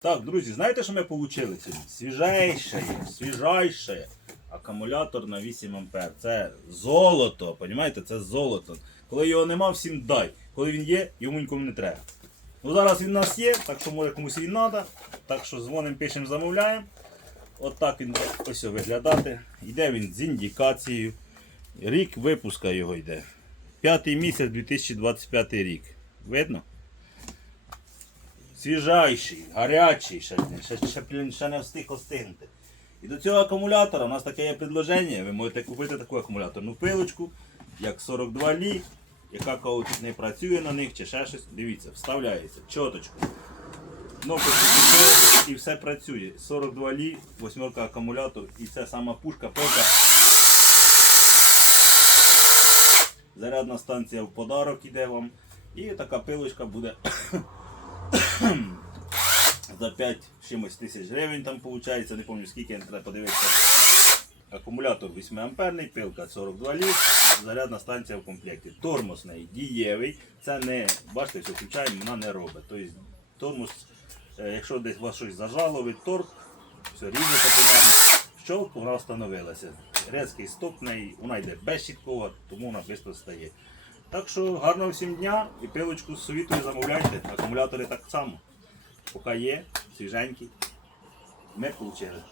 Так, друзі, знаєте, що ми отримали сьогодні? Свіжайше, свіжайше акумулятор на 8 ампер. Це золото, розумієте? Це золото. Коли його нема, всім дай. Коли він є, йому нікому не треба. Ну зараз він у нас є, так що може комусь він треба. Так що дзвонимо, пишемо, замовляємо. От так він ось виглядати. Йде він з індикацією. Рік випуска його йде. П'ятий місяць 2025 рік. Видно? Свіжайший, гарячий, ще, ще, ще, ще не встиг остигнути. І до цього акумулятора у нас таке є предложення. Ви можете купити таку акумуляторну пилочку, як 42 лі, яка коли не працює на них чи ще щось. Дивіться, вставляється чоточку. Кнопочку і все працює. 42 лі, восьмерка акумулятор і це сама пушка, пилка. Зарядна станція в подарок іде вам. І така пилочка буде за 5 чимось тисяч гривень там виходить, не пам'ятаю скільки, треба подивитися. Акумулятор 8 амперний, пилка 42 літ, зарядна станція в комплекті. Тормоз дієвий. Це не, бачите, все включаємо, вона не робить. Тобто тормоз, е, якщо десь у вас щось зажало, ви торг, все рівно померно. Щолку вона встановилася. Резкий стоп неї, вона йде без щиткова, тому вона швидко стає. Так що гарного всім дня і пилочку з совітою замовляйте. Акумулятори так само. Поки є, свіженькі. Ми отримали.